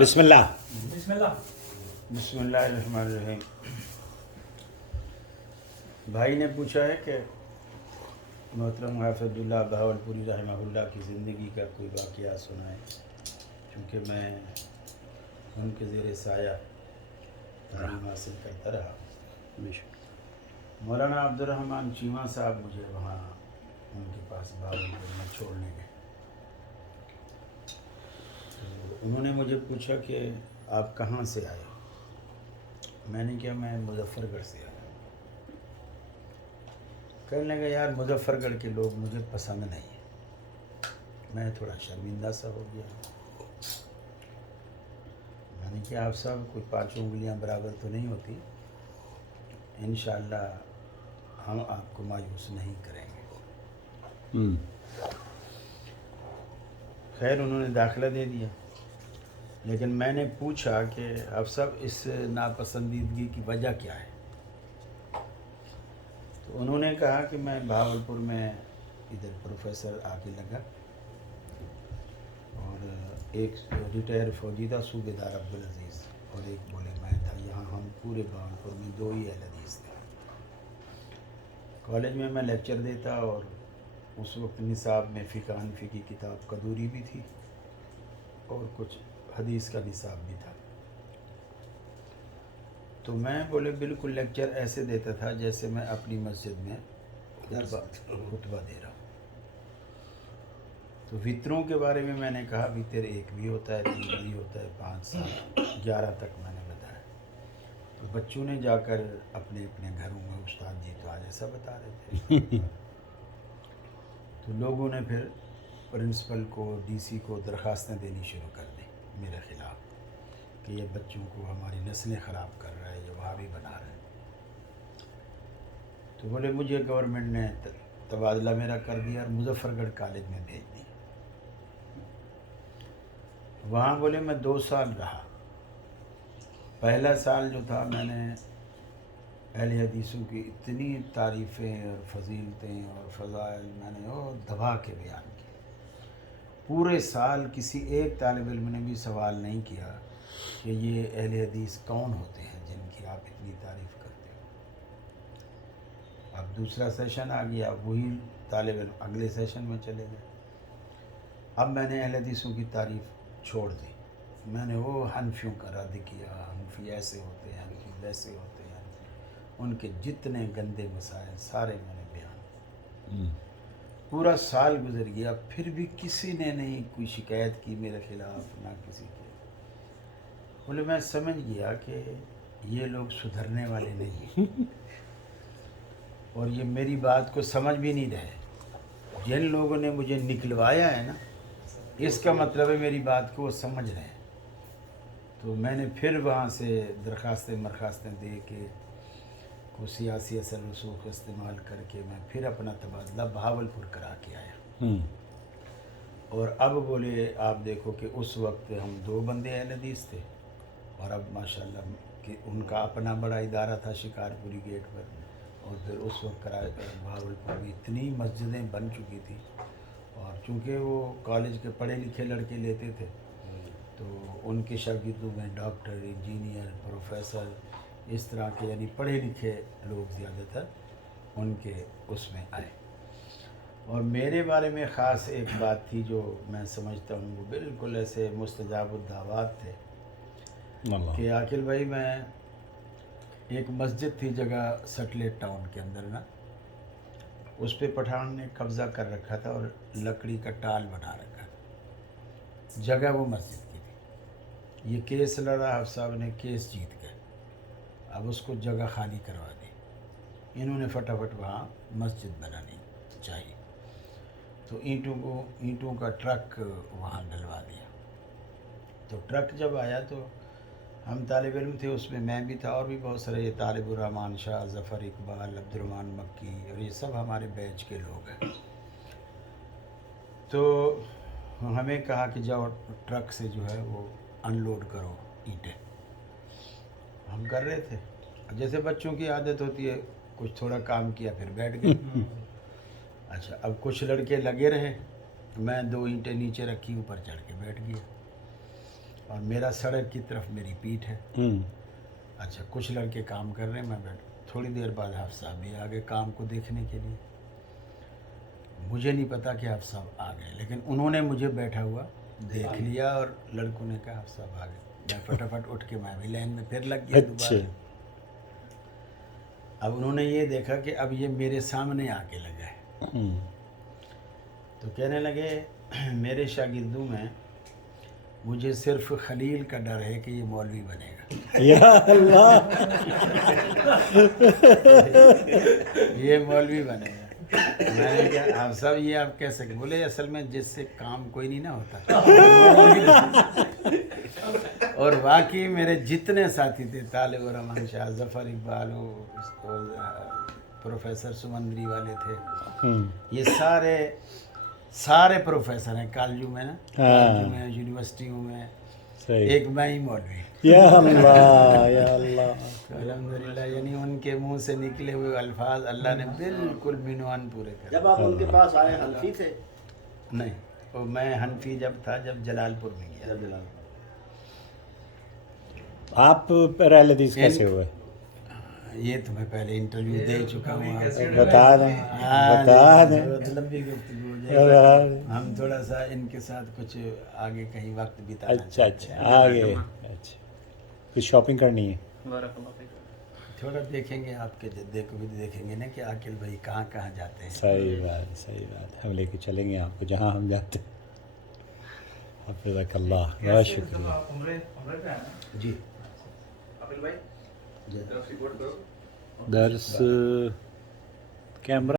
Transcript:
بسم اللہ. بسم اللہ. بسم اللہ الرحمن الرحیم. بھائی نے پوچھا ہے کہ محترم حافظ عبداللہ بہاولپوری رحمہ اللہ کی زندگی کا کوئی واقعہ سنائیں، چونکہ میں ان کے زیر سایہ تعلیم حاصل کرتا رہا. مولانا عبد الرحمن چیمہ صاحب مجھے وہاں ان کے پاس بہاولپور میں چھوڑنے گئے. تو انہوں نے مجھے پوچھا کہ آپ کہاں سے آئے؟ میں نے کہا میں مظفر گڑھ سے آیا. کہنے لگا یار مظفر گڑھ کے لوگ مجھے پسند نہیں ہیں. میں تھوڑا شرمندہ سا ہو گیا. میں نے کہا آپ صاحب کوئی 5 انگلیاں برابر تو نہیں ہوتی، انشاءاللہ ہم آپ کو مایوس نہیں کریں گے. خیر انہوں نے داخلہ دے دیا، لیکن میں نے پوچھا کہ آپ صاحب اس ناپسندیدگی کی وجہ کیا ہے؟ تو انہوں نے کہا کہ میں بہاولپور میں ادھر پروفیسر آ کے لگا، اور ایک ریٹائر فوجی تھا صوبیدار عبدالعزیز، اور ایک بولے میں تھا. یہاں ہم پورے بہاولپور میں 2 ہی اہل حدیث تھے. کالج میں میں لیکچر دیتا، اور اس وقت نصاب میں فقہ حنفی کی کتاب قدوری بھی تھی اور کچھ حدیث کا نصاب بھی تھا. تو میں بولے بالکل لیکچر ایسے دیتا تھا جیسے میں اپنی مسجد میں خطبہ دے رہا ہوں. تو وطروں کے بارے میں نے کہا وطر 1 بھی ہوتا ہے، 3 بھی ہوتا ہے، 5 7 11 تک میں نے بتایا. تو بچوں نے جا کر اپنے اپنے گھروں میں استاد جی تو آج ایسا بتا رہے تھے. تو لوگوں نے پھر پرنسپل کو ڈی سی کو درخواستیں دینی شروع کر دی میرے خلاف کہ یہ بچوں کو ہماری نسلیں خراب کر رہا ہے، یہ وہابی بنا رہے ہیں. تو بولے مجھے گورنمنٹ نے تبادلہ میرا کر دیا اور مظفر گڑھ کالج میں بھیج دیا. وہاں بولے میں 2 سال رہا. پہلا سال جو تھا میں نے اہل حدیثوں کی اتنی تعریفیں اور فضیلتیں اور فضائل میں نے دبا کے بیان کی. پورے سال کسی ایک طالب علم نے بھی سوال نہیں کیا کہ یہ اہل حدیث کون ہوتے ہیں جن کی آپ اتنی تعریف کرتے ہو. اب دوسرا سیشن آ گیا، وہی طالب علم اگلے سیشن میں چلے گئے. اب میں نے اہل حدیثوں کی تعریف چھوڑ دی. میں نے وہ حنفیوں کا رد کیا، حنفی ایسے ہوتے ہیں، حنفی ویسے ہوتے ہیں، ان کے جتنے گندے مسائل سارے میں نے بیان. پورا سال گزر گیا، پھر بھی کسی نے نہیں کوئی شکایت کی میرے خلاف، نہ کسی کے. بولے میں سمجھ گیا کہ یہ لوگ سدھرنے والے نہیں اور یہ میری بات کو سمجھ بھی نہیں رہے. جن لوگوں نے مجھے نکلوایا ہے نا، اس کا مطلب ہے میری بات کو وہ سمجھ رہے ہیں. تو میں نے پھر وہاں سے درخواستیں دے کے کو سیاسی اثر رسوخ استعمال کر کے میں پھر اپنا تبادلہ بہاولپور کرا کے آیا. اور اب بولے آپ دیکھو کہ اس وقت ہم 2 بندے اہل حدیث تھے، اور اب ماشاءاللہ کہ ان کا اپنا بڑا ادارہ تھا شکارپوری گیٹ پر. اور پھر اس وقت بہاولپور میں اتنی مسجدیں بن چکی تھی، اور چونکہ وہ کالج کے پڑھے لکھے لڑکے لیتے تھے تو ان کے شاگردوں میں ڈاکٹر، انجینئر، پروفیسر، اس طرح کے یعنی پڑھے لکھے لوگ زیادہ تر ان کے اس میں آئے. اور میرے بارے میں خاص ایک بات تھی جو میں سمجھتا ہوں وہ بالکل ایسے مستجاب الدعوات تھے کہ عاقل بھائی، میں ایک مسجد تھی جگہ سٹلیٹ ٹاؤن کے اندر نا، اس پہ پٹھان نے قبضہ کر رکھا تھا اور لکڑی کا ٹال بنا رکھا تھا. جگہ وہ مسجد کی تھی. یہ کیس لڑا، حافظ صاحب نے کیس جیت گئے. اب اس کو جگہ خالی کروا دی. انہوں نے فٹافٹ وہاں مسجد بنانی چاہیے، تو اینٹوں کا ٹرک وہاں ڈلوا دیا. تو ٹرک جب آیا تو ہم طالب علم تھے، اس میں بھی تھا اور بھی بہت سارے، یہ طالب الرحمان شاہ، ظفر اقبال، عبدالرحمن مکی، اور یہ سب ہمارے بیچ کے لوگ ہیں. تو ہمیں کہا کہ جاؤ ٹرک سے جو ہے وہ ان لوڈ کرو اینٹیں. ہم کر رہے تھے، جیسے بچوں کی عادت ہوتی ہے، کچھ تھوڑا کام کیا پھر بیٹھ گئے. اچھا اب کچھ لڑکے لگے رہے، میں 2 اینٹیں نیچے رکھی، اوپر چڑھ کے بیٹھ گیا. اور میرا سڑک کی طرف میری پیٹھ ہے. اچھا کچھ لڑکے کام کر رہے ہیں, میں بیٹھا. تھوڑی دیر بعد حافظ صاحب بھی آگے کام کو دیکھنے کے لیے. مجھے نہیں پتا کہ حافظ صاحب آ گئے, لیکن انہوں نے مجھے بیٹھا ہوا دیکھ لیا اور لڑکوں نے کہا حافظ صاحب آ گئے. میں فٹافٹ اٹھ کے میں بھی لائن میں پھر لگ گیا دوبارہ. اب انہوں نے یہ دیکھا کہ اب یہ میرے سامنے آ کے لگا ہے, تو کہنے لگے میرے شاگردوں میں مجھے صرف خلیل کا ڈر ہے کہ یہ مولوی بنے گا. یا اللہ, یہ مولوی بنے گا. میں نے کہا آپ صاحب یہ آپ کہہ سکتے؟ بولے اصل میں جس سے کام کوئی نہیں نہ ہوتا. اور واقعی میرے جتنے ساتھی تھے, طالب الرحمان شاہ, ظفر اقبال, پروفیسر سمندری والے تھے, یہ سارے پروفیسر ہیں کالجوں میں نا, کالجوں میں, یونیورسٹیوں میں. ایک میں ہی مولوی. یا اللہ, یا اللہ. الحمدللہ, یعنی ان کے منہ سے نکلے ہوئے الفاظ اللہ نے بالکل مینوان پورے کر. جب آپ ان کے پاس آئے حنفی تھے؟ نہیں, وہ میں حنفی جب تھا جب جلال پور میں گیا. آپ اہل حدیث کیسے ہوئے؟ یہ تو میں پہلے انٹرویو دے چکا ہوں. بتا دیں, بتا دیں. لمبی گفتگو ہو جائے, ہم تھوڑا سا ان کے ساتھ کچھ آگے کہیں وقت بتانا. اچھا اچھا, آگے اچھا کچھ شاپنگ کرنی ہے؟ تھوڑا دیکھیں گے, آپ کے جدے کو بھی دیکھیں گے نا کہ عاقل بھائی کہاں کہاں جاتے ہیں. صحیح بات, صحیح بات. ہم لے کے چلیں گے آپ کو جہاں ہم جاتے ہیں. حفظک اللہ, بہت شکریہ. جی درس کیمرہ